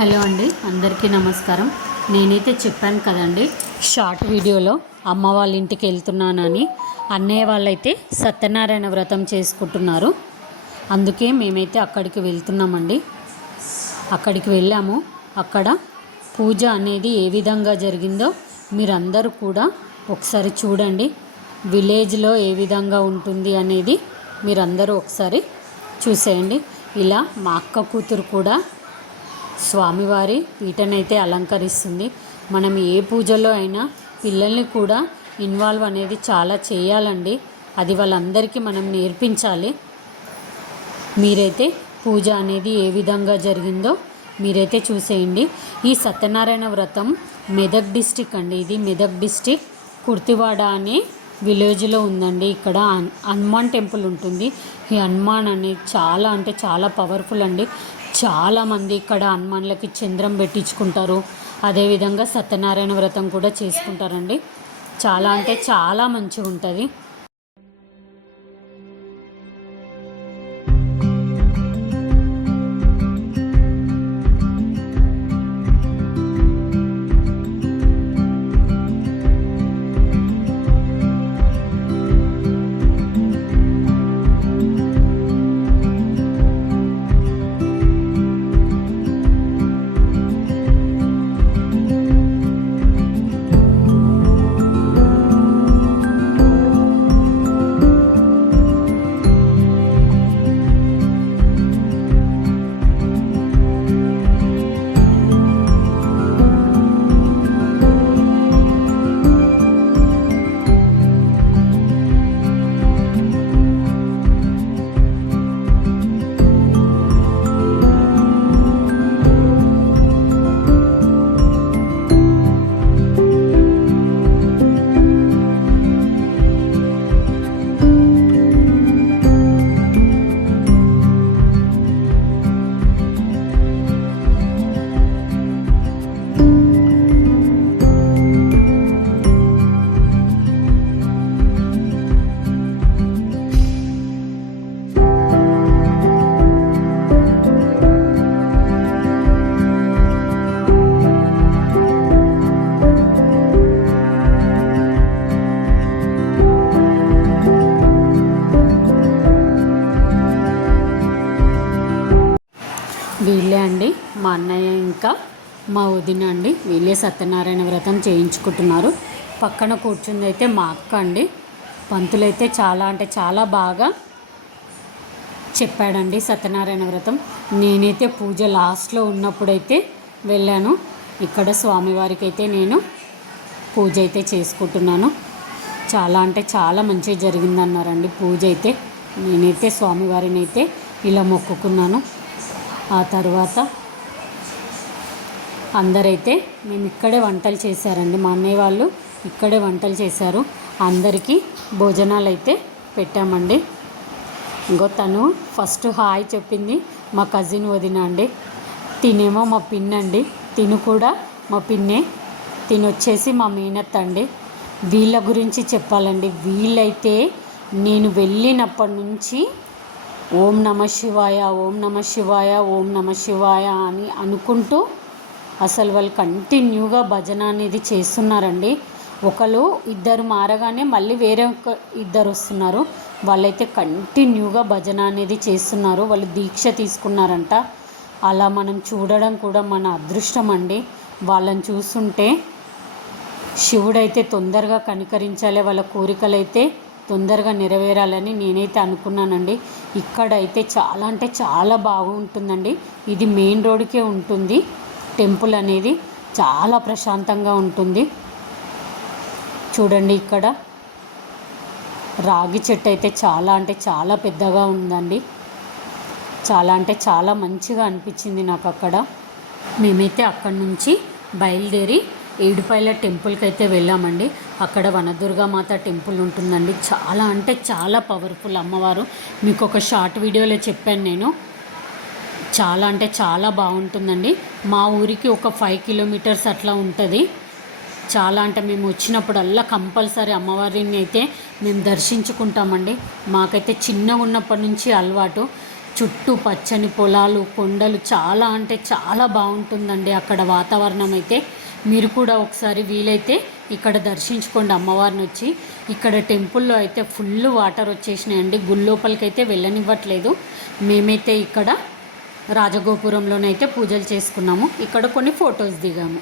Hello అండి, అందరికీ నమస్కారం. నేనైతే చెప్పాను కదండి షార్ట్ వీడియోలో అమ్మ వాళ్ళ ఇంటికి వెళ్తున్నానని. అన్నయ్య వాళ్ళైతే సత్యనారాయణ వ్రతం చేసుకుంటున్నారు. అందుకే మేమైతే అక్కడికి వెళ్తున్నామండి. అక్కడికి వెళ్ళాము. అక్కడ పూజ అనేది ఏ విధంగా జరిగిందో మీరందరూ కూడా ఒకసారి చూడండి. విలేజ్లో ఏ విధంగా ఉంటుంది అనేది మీరందరూ ఒకసారి చూసేయండి. ఇలా మా అక్క కూతురు కూడా స్వామివారి పీటనైతే అలంకరిస్తుంది. మనం ఏ పూజలో అయినా పిల్లల్ని కూడా ఇన్వాల్వ్ అనేది చాలా చేయాలండి. అది వాళ్ళందరికీ మనం నేర్పించాలి. మీరైతే పూజ అనేది ఏ విధంగా జరిగిందో మీరైతే చూసేయండి. ఈ సత్యనారాయణ వ్రతం మెదక్ డిస్టిక్ అండి. ఇది మెదక్ డిస్టిక్ కుర్తివాడ అనే విలేజ్లో ఉందండి. ఇక్కడ హనుమాన్ టెంపుల్ ఉంటుంది. ఈ హనుమాన్ అనేది చాలా అంటే చాలా పవర్ఫుల్ అండి. చాలామంది ఇక్కడ హనుమాన్లకి చంద్రం పెట్టించుకుంటారు. అదేవిధంగా సత్యనారాయణ వ్రతం కూడా చేసుకుంటారండి. చాలా అంటే చాలా మంచిగా ఉంటుంది. వీళ్ళే అండి మా అన్నయ్య ఇంకా మా వదిన అండి. వీళ్ళే సత్యనారాయణ వ్రతం చేయించుకుంటున్నారు. పక్కన కూర్చుంది అయితే మా అక్క అండి. పంతులైతే చాలా అంటే చాలా బాగా చెప్పాడండి సత్యనారాయణ వ్రతం. నేనైతే పూజ లాస్ట్లో ఉన్నప్పుడైతే వెళ్ళాను. ఇక్కడ స్వామివారికి అయితే నేను పూజ అయితే చేసుకుంటున్నాను. చాలా అంటే చాలా మంచిగా జరిగిందన్నారండి పూజ అయితే. నేనైతే స్వామివారిని అయితే ఇలా మొక్కుకున్నాను. ఆ తర్వాత అందరైతే మేము ఇక్కడే వంటలు చేశారండి. మా అన్నయ్య వాళ్ళు ఇక్కడే వంటలు చేశారు. అందరికీ భోజనాలు అయితే పెట్టామండి. ఇంకో తను ఫస్ట్ హాయ్ చెప్పింది మా కజిన్ వదిన అండి. తినేమో మా పిన్నండి. తిను కూడా మా పిన్నే. తినొచ్చేసి మా మేనత్త అండి. వీళ్ళ గురించి చెప్పాలండి. వీళ్ళైతే నేను వెళ్ళినప్పటి నుంచి ఓం నమ శివాయ, ఓం నమ శివాయ, ఓం నమ శివాయ అని అనుకుంటూ అసలు వాళ్ళు కంటిన్యూగా భజన అనేది చేస్తున్నారండి. ఒకరు ఇద్దరు మారగానే మళ్ళీ వేరే ఇద్దరు వస్తున్నారు. వాళ్ళైతే కంటిన్యూగా భజన అనేది చేస్తున్నారు. వాళ్ళు దీక్ష తీసుకున్నారంట. అలా మనం చూడడం కూడా మన అదృష్టం అండి. వాళ్ళని చూస్తుంటే శివుడైతే తొందరగా కనికరించాలి, వాళ్ళ కోరికలైతే తొందరగా నెరవేరాలని నేనైతే అనుకున్నానండి. ఇక్కడైతే చాలా అంటే చాలా బాగుంటుందండి. ఇది మెయిన్ రోడ్కే ఉంటుంది టెంపుల్ అనేది. చాలా ప్రశాంతంగా ఉంటుంది. చూడండి ఇక్కడ రాగి చెట్టు అయితే చాలా అంటే చాలా పెద్దగా ఉందండి. చాలా అంటే చాలా మంచిగా అనిపించింది నాకు అక్కడ. మేమైతే అక్కడి నుంచి బయలుదేరి ఏడుపాయల టెంపుల్కి అయితే వెళ్ళామండి. అక్కడ వనదుర్గామాత టెంపుల్ ఉంటుందండి. చాలా అంటే చాలా పవర్ఫుల్ అమ్మవారు. మీకు ఒక షార్ట్ వీడియోలో చెప్పాను నేను. చాలా అంటే చాలా బాగుంటుందండి. మా ఊరికి ఒక 5 కిలోమీటర్స్ అట్లా ఉంటుంది. చాలా అంటే మేము వచ్చినప్పుడల్లా కంపల్సరీ అమ్మవారిని అయితే మేము దర్శించుకుంటామండి. మాకైతే చిన్నగా ఉన్నప్పటి నుంచి అలవాటు. చుట్టూ పచ్చని పొలాలు, కొండలు, చాలా అంటే చాలా బాగుంటుందండి అక్కడ వాతావరణం అయితే. మీరు కూడా ఒకసారి వీలైతే ఇక్కడ దర్శించుకోండి అమ్మవారిని వచ్చి. ఇక్కడ టెంపుల్లో అయితే ఫుల్ వాటర్ వచ్చేసినాయండి, గుడి లోపలికైతే వెళ్ళనివ్వట్లేదు. మేమైతే ఇక్కడ రాజగోపురంలోనైతే పూజలు చేసుకున్నాము, ఇక్కడ కొన్ని ఫొటోస్ దిగాము.